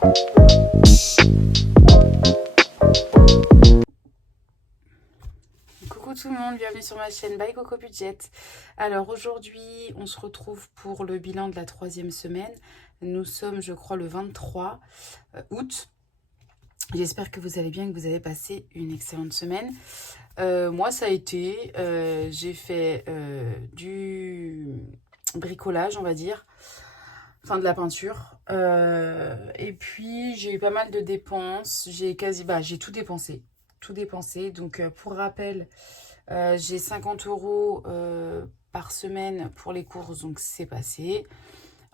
Coucou tout le monde, bienvenue sur ma chaîne By Coco Budget. Alors aujourd'hui, on se retrouve pour le bilan de la 3e semaine. Nous sommes, je crois, le 23 août. J'espère que vous allez bien, que vous avez passé une excellente semaine. Moi, ça a été, j'ai fait du bricolage, on va dire. Enfin, de la peinture. Et puis, j'ai eu pas mal de dépenses. J'ai tout dépensé. Tout dépensé. Donc, pour rappel, j'ai 50 € par semaine pour les courses. Donc, c'est passé.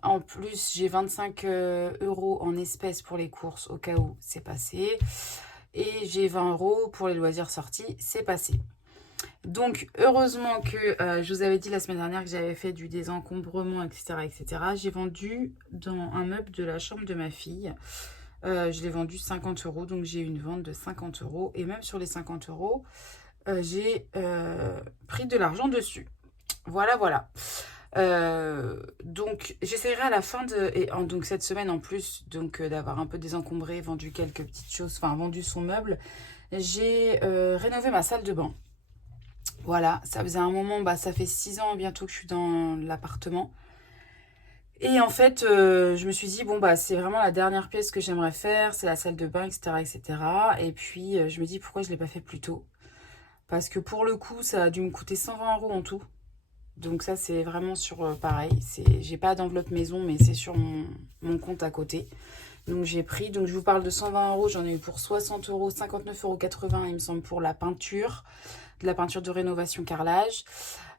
En plus, j'ai 25 € en espèces pour les courses au cas où c'est passé. Et j'ai 20 € pour les loisirs sortis. C'est passé. Donc, heureusement que je vous avais dit la semaine dernière que j'avais fait du désencombrement, etc. etc. J'ai vendu dans un meuble de la chambre de ma fille. Je l'ai vendu 50 €, donc j'ai eu une vente de 50 €. Et même sur les 50 €, j'ai pris de l'argent dessus. Voilà, voilà. Donc, j'essaierai à la fin de... donc, cette semaine en plus, donc d'avoir un peu désencombré, vendu quelques petites choses, enfin, vendu son meuble. J'ai rénové ma salle de bain. Voilà, ça faisait un moment, ça fait 6 ans bientôt que je suis dans l'appartement. Et en fait, je me suis dit, bon, c'est vraiment la dernière pièce que j'aimerais faire, c'est la salle de bain, etc., etc. Et puis, je me dis, pourquoi je ne l'ai pas fait plus tôt? Parce que pour le coup, ça a dû me coûter 120 € en tout. Donc ça, c'est vraiment sur, pareil, j'ai pas d'enveloppe maison, mais c'est sur mon compte à côté. Donc j'ai pris, donc je vous parle de 120 €, j'en ai eu pour 60 €, 59,80 € il me semble pour la peinture, de la peinture de rénovation carrelage.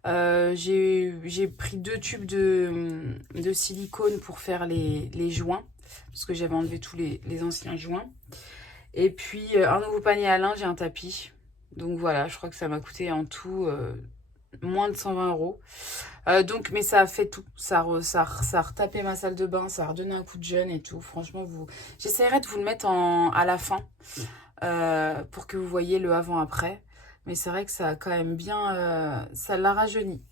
J'ai pris 2 tubes de silicone pour faire les joints, parce que j'avais enlevé tous les anciens joints. Et puis un nouveau panier à linge et un tapis. Donc voilà, je crois que ça m'a coûté en tout moins de 120 €. Donc, mais ça a fait tout. Ça a retapé ma salle de bain, ça a redonné un coup de jeune et tout. Franchement, j'essaierai de vous le mettre à la fin pour que vous voyez le avant-après. Mais c'est vrai que ça a quand même bien... ça l'a rajeuni.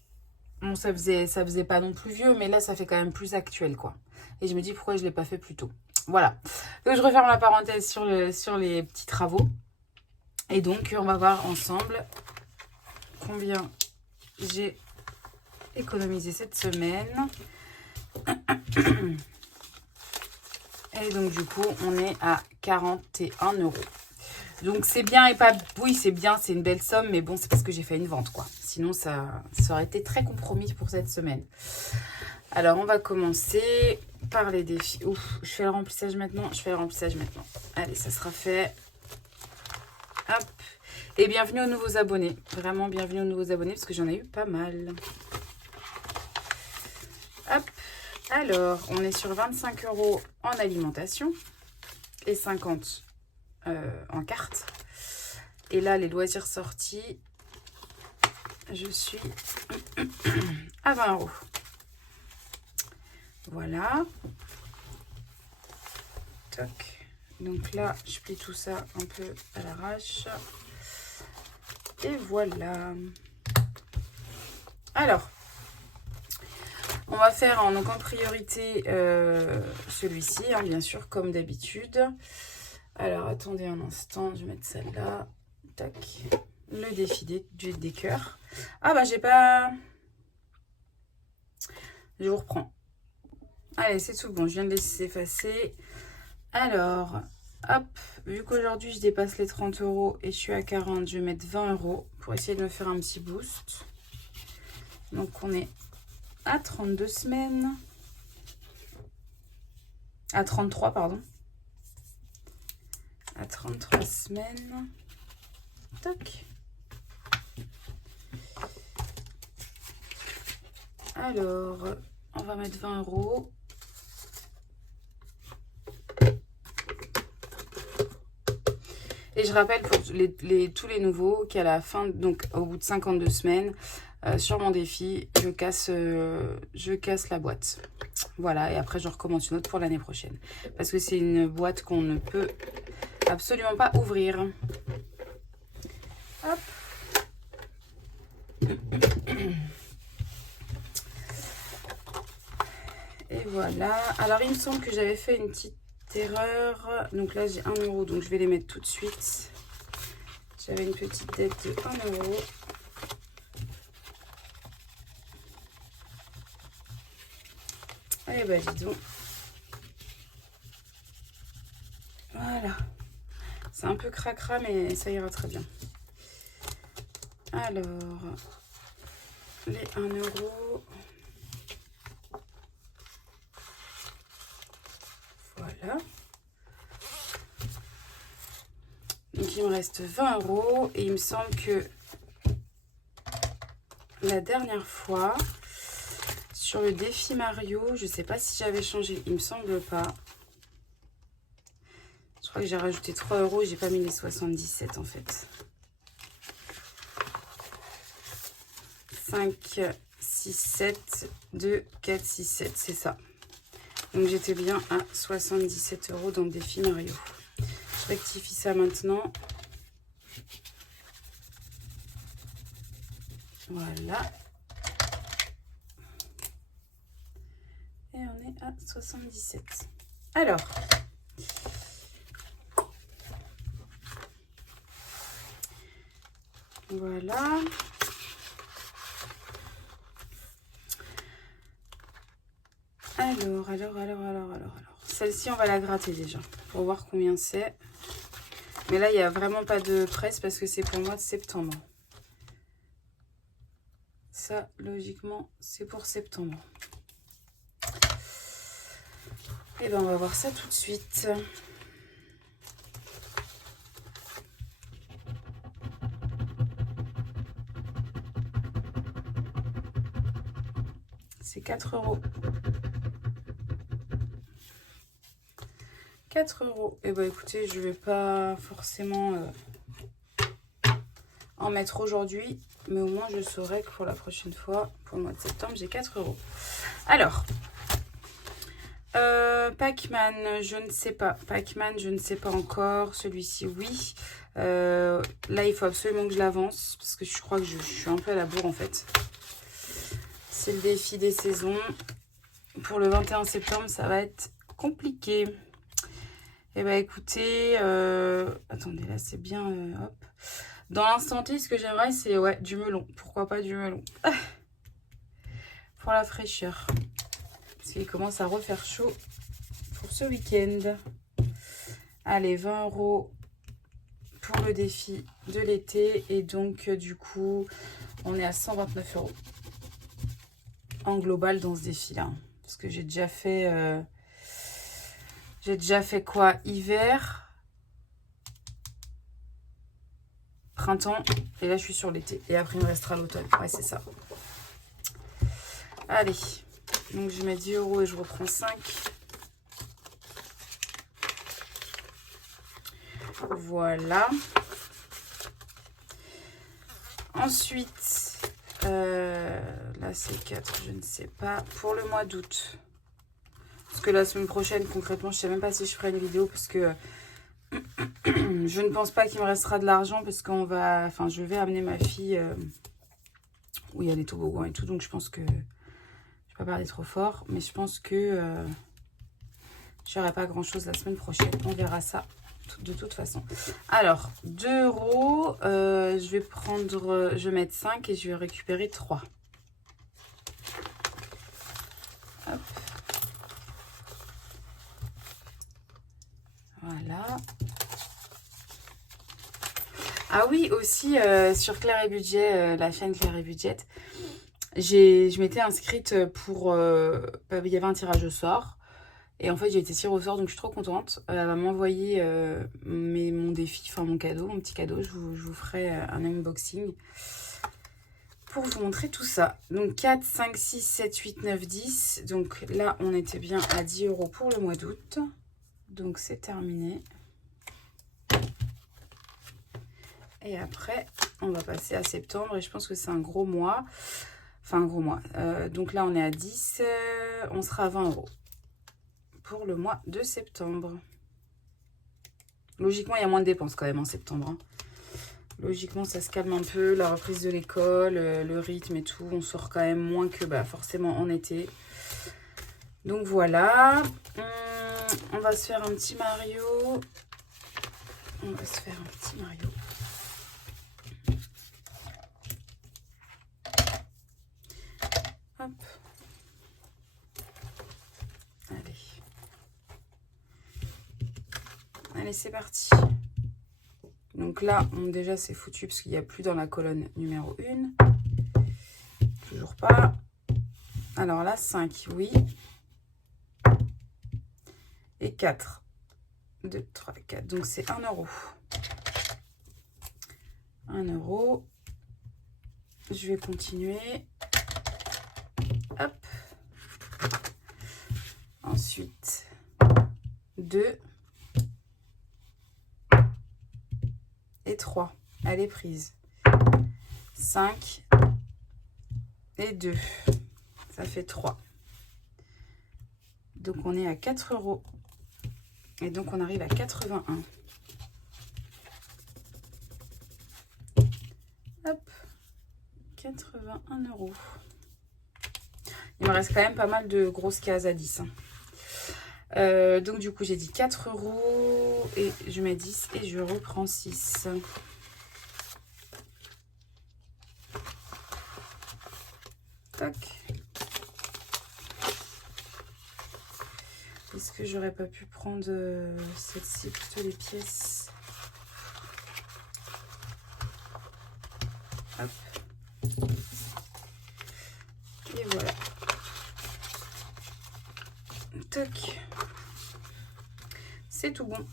Bon, ça faisait pas non plus vieux, mais là, ça fait quand même plus actuel, quoi. Et je me dis pourquoi je ne l'ai pas fait plus tôt. Voilà. Donc, je referme la parenthèse sur les petits travaux. Et donc, on va voir ensemble combien j'ai économisé cette semaine. Et donc, du coup, on est à 41 €. Donc, c'est bien et pas... Oui, c'est bien, c'est une belle somme, mais bon, c'est parce que j'ai fait une vente, quoi. Sinon, ça aurait été très compromis pour cette semaine. Alors, on va commencer par les défis. Ouf, je fais le remplissage maintenant. Allez, ça sera fait. Hop. Et bienvenue aux nouveaux abonnés. Vraiment, bienvenue aux nouveaux abonnés, parce que j'en ai eu pas mal. Hop. Alors, on est sur 25 € en alimentation et 50 en carte. Et là, les loisirs sortis, je suis à 20 €. Voilà. Toc. Donc là, je plie tout ça un peu à l'arrache. Et voilà. Alors, on va faire donc en priorité celui-ci, hein, bien sûr, comme d'habitude. Alors, attendez un instant, je vais mettre celle-là. Tac. Le défi des cœurs. Ah j'ai pas... Je vous reprends. Allez, c'est tout bon, je viens de laisser s'effacer. Alors, hop, vu qu'aujourd'hui je dépasse les 30 € et je suis à 40, je vais mettre 20 € pour essayer de me faire un petit boost. Donc, on est à 32 semaines. À 33, pardon. À 33 semaines. Toc. Alors, on va mettre 20 €. Et je rappelle pour tous les nouveaux qu'à la fin, donc au bout de 52 semaines, sur mon défi, je casse la boîte. Voilà, et après je recommence une autre pour l'année prochaine. Parce que c'est une boîte qu'on ne peut absolument pas ouvrir. Hop. Et voilà. Alors, il me semble que j'avais fait une petite petite erreur. Donc là, j'ai 1 euro, donc je vais les mettre tout de suite. J'avais une petite dette de 1 euro. Allez, bah dis donc. Voilà. C'est un peu cracra, mais ça ira très bien. Alors, les 1 euro. Voilà. Donc, il me reste 20 euros. Et il me semble que la dernière fois, sur le défi Mario, je ne sais pas si j'avais changé. Il me semble pas. Je crois que j'ai rajouté 3 euros. J'ai pas mis les 77 en fait. 5, 6, 7, 2, 4, 6, 7. C'est ça. Donc j'étais bien à 77 euros dans le défi Mario. Je rectifie ça maintenant. Voilà. Et on est à 77. Alors. Voilà. Alors. Celle-ci, on va la gratter déjà pour voir combien c'est. Mais là, il n'y a vraiment pas de presse parce que c'est pour le mois de septembre. Ça, logiquement, c'est pour septembre. Et bien, on va voir ça tout de suite. C'est 4 euros. 4 euros. Et bah écoutez, je vais pas forcément en mettre aujourd'hui. Mais au moins, je saurai que pour la prochaine fois, pour le mois de septembre, j'ai 4 euros. Alors, Pac-Man, je ne sais pas. Pac-Man, je ne sais pas encore. Celui-ci, oui. Là, il faut absolument que je l'avance. Parce que je crois que je suis un peu à la bourre, en fait. C'est le défi des saisons. Pour le 21 septembre, ça va être compliqué. Eh bien, écoutez, attendez, là, c'est bien, hop. Dans l'instant T, ce que j'aimerais, c'est, ouais, du melon. Pourquoi pas du melon? Pour la fraîcheur. Parce qu'il commence à refaire chaud pour ce week-end. Allez, 20 euros pour le défi de l'été. Et donc, du coup, on est à 129 euros en global dans ce défi-là. Parce que j'ai déjà fait... quoi? Hiver, printemps, et là je suis sur l'été. Et après il me restera l'automne. Ouais, c'est ça. Allez, donc je mets 10 euros et je reprends 5. Voilà. Ensuite, là c'est 4, je ne sais pas. Pour le mois d'août. Parce que la semaine prochaine, concrètement, je ne sais même pas si je ferai une vidéo parce que je ne pense pas qu'il me restera de l'argent parce qu'on va... Enfin, je vais amener ma fille où il y a des toboggans et tout. Donc, je pense que... Je ne vais pas parler trop fort. Mais je pense que je n'aurai pas grand-chose la semaine prochaine. On verra ça de toute façon. Alors, 2 euros. Je vais prendre... Je vais mettre 5 et je vais récupérer 3. Hop. Voilà. Ah oui, aussi sur Claire et Budget, la chaîne Claire et Budget, je m'étais inscrite pour... il y avait un tirage au sort. Et en fait, j'ai été tirée au sort, donc je suis trop contente. Elle va m'envoyer mon défi, enfin mon cadeau, mon petit cadeau. Je vous ferai un unboxing pour vous montrer tout ça. Donc 4, 5, 6, 7, 8, 9, 10. Donc là, on était bien à 10 euros pour le mois d'août. Donc c'est terminé. Et après, on va passer à septembre. Et je pense que c'est un gros mois. Enfin, un gros mois. Donc là, on est à 10. On sera à 20 euros pour le mois de septembre. Logiquement, il y a moins de dépenses quand même en septembre. Hein. Logiquement, ça se calme un peu. La reprise de l'école, le rythme et tout. On sort quand même moins que forcément en été. Donc voilà. On va se faire un petit Mario. On va se faire un petit Mario. Hop. Allez. Allez, c'est parti. Donc là, déjà, c'est foutu parce qu'il n'y a plus dans la colonne numéro 1. Toujours pas. Alors là, 5, oui. Et 4. 2, 3, 4. Donc c'est 1 euro. 1 euro. Je vais continuer. Hop. Ensuite, 2. Et 3. Elle est prise. 5. Et 2. Ça fait 3. Donc on est à 4 euros. Et donc on arrive à 81. Hop. 81 euros. Il me reste quand même pas mal de grosses cases à 10. Donc du coup j'ai dit 4 euros. Et je mets 10 et je reprends 6. Tac. Est-ce que j'aurais pas pu prendre celle-ci, plutôt les pièces? Hop. Et voilà. Tac. C'est tout bon.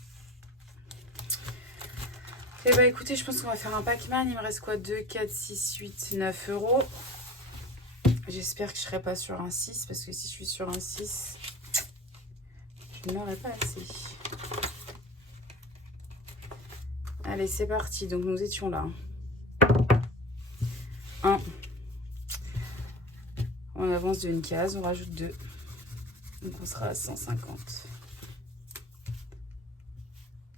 Et bah écoutez, je pense qu'on va faire un Pac-Man. Il me reste quoi? 2, 4, 6, 8, 9 euros. J'espère que je ne serai pas sur un 6, parce que si je suis sur un 6, je n'aurai pas assez. Allez, c'est parti. Donc, nous étions là. 1. On avance d'une case, on rajoute 2. Donc, on sera à 150.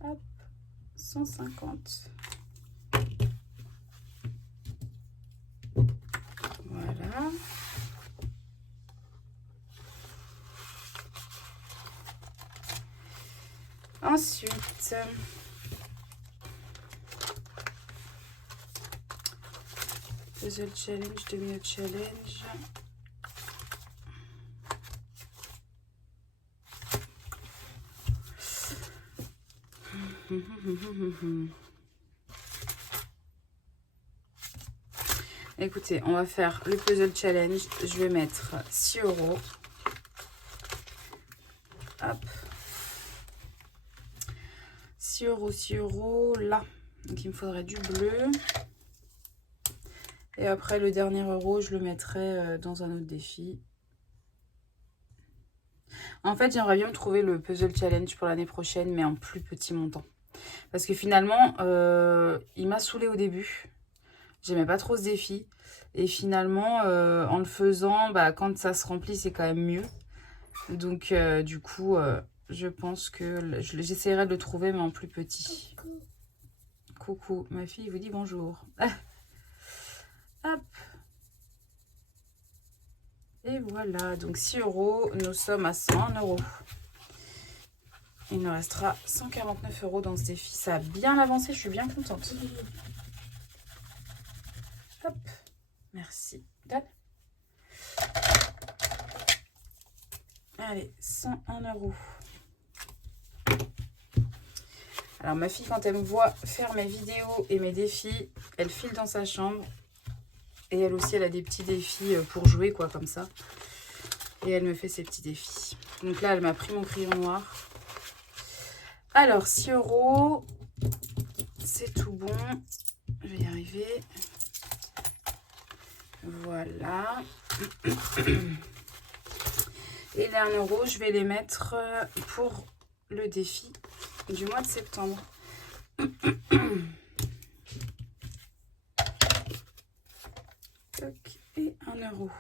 Hop, 150. Voilà. Ensuite, puzzle challenge, demi challenge. Écoutez, on va faire le puzzle challenge. Je vais mettre 6 euros. Hop. 6 euros, 6 euros là. Donc il me faudrait du bleu. Et après le dernier euro, je le mettrai dans un autre défi. En fait, j'aimerais bien me trouver le puzzle challenge pour l'année prochaine, mais en plus petit montant. Parce que finalement, il m'a saoulé au début. J'aimais pas trop ce défi. Et finalement, en le faisant, bah, quand ça se remplit, c'est quand même mieux. Donc, du coup, je pense que j'essaierai de le trouver, mais en plus petit. Coucou, ma fille vous dit bonjour. Hop. Et voilà, donc 6 euros, nous sommes à 101 euros. Il nous restera 149 euros dans ce défi. Ça a bien avancé, je suis bien contente. Hop, merci. Donne. Allez, 101 euros. Alors, ma fille, quand elle me voit faire mes vidéos et mes défis, elle file dans sa chambre. Et elle aussi, elle a des petits défis pour jouer, quoi, comme ça. Et elle me fait ses petits défis. Donc là, elle m'a pris mon crayon noir. Alors, 6 euros. C'est tout bon. Je vais y arriver. Voilà. Et les 1 euro, je vais les mettre pour le défi du mois de septembre. Et 1 euro.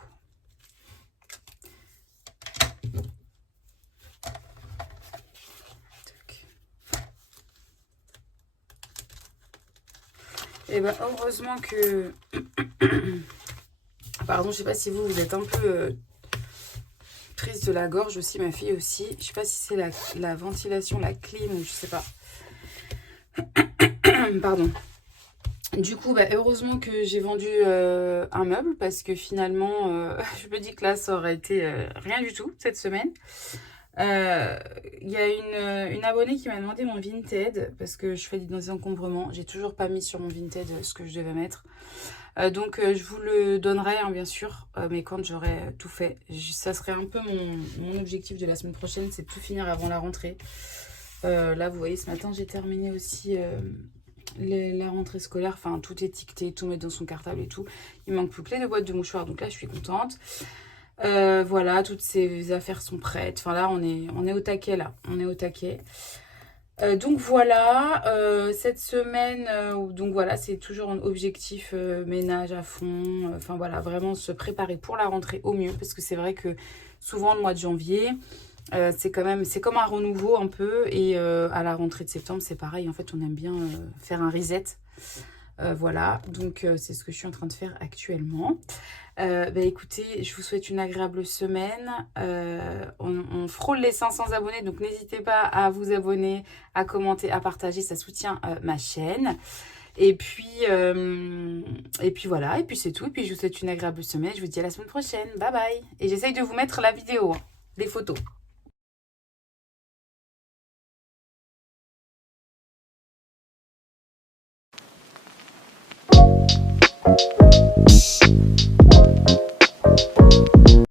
Et bien, heureusement que... Pardon, je sais pas si vous êtes un peu triste de la gorge aussi, ma fille aussi. Je sais pas si c'est la ventilation, la clim ou je sais pas. Pardon. Du coup, bah, heureusement que j'ai vendu un meuble parce que finalement, je me dis que là, ça aurait été rien du tout cette semaine. Il y a une abonnée qui m'a demandé mon Vinted parce que je fais des encombrements. J'ai toujours pas mis sur mon Vinted ce que je devais mettre. Donc, je vous le donnerai, hein, bien sûr, mais quand j'aurai tout fait. Ça serait un peu mon objectif de la semaine prochaine, c'est de tout finir avant la rentrée. Là, vous voyez, ce matin, j'ai terminé aussi la rentrée scolaire. Enfin, tout étiqueté, tout mettre dans son cartable et tout. Il manque plus que les boîtes de mouchoirs, donc là, je suis contente. Voilà, toutes ces affaires sont prêtes. Enfin, là, on est au taquet, là. On est au taquet. Donc voilà, cette semaine, donc voilà, c'est toujours un objectif ménage à fond. Enfin voilà, vraiment se préparer pour la rentrée au mieux. Parce que c'est vrai que souvent le mois de janvier, c'est comme un renouveau un peu. Et à la rentrée de septembre, c'est pareil. En fait, on aime bien faire un reset. Voilà, donc c'est ce que je suis en train de faire actuellement. Bah écoutez, je vous souhaite une agréable semaine. On frôle les 500 abonnés, donc n'hésitez pas à vous abonner, à commenter, à partager, ça soutient ma chaîne. Et puis voilà, et puis c'est tout. Et puis je vous souhaite une agréable semaine. Je vous dis à la semaine prochaine. Bye bye. Et j'essaye de vous mettre la vidéo, hein, les photos.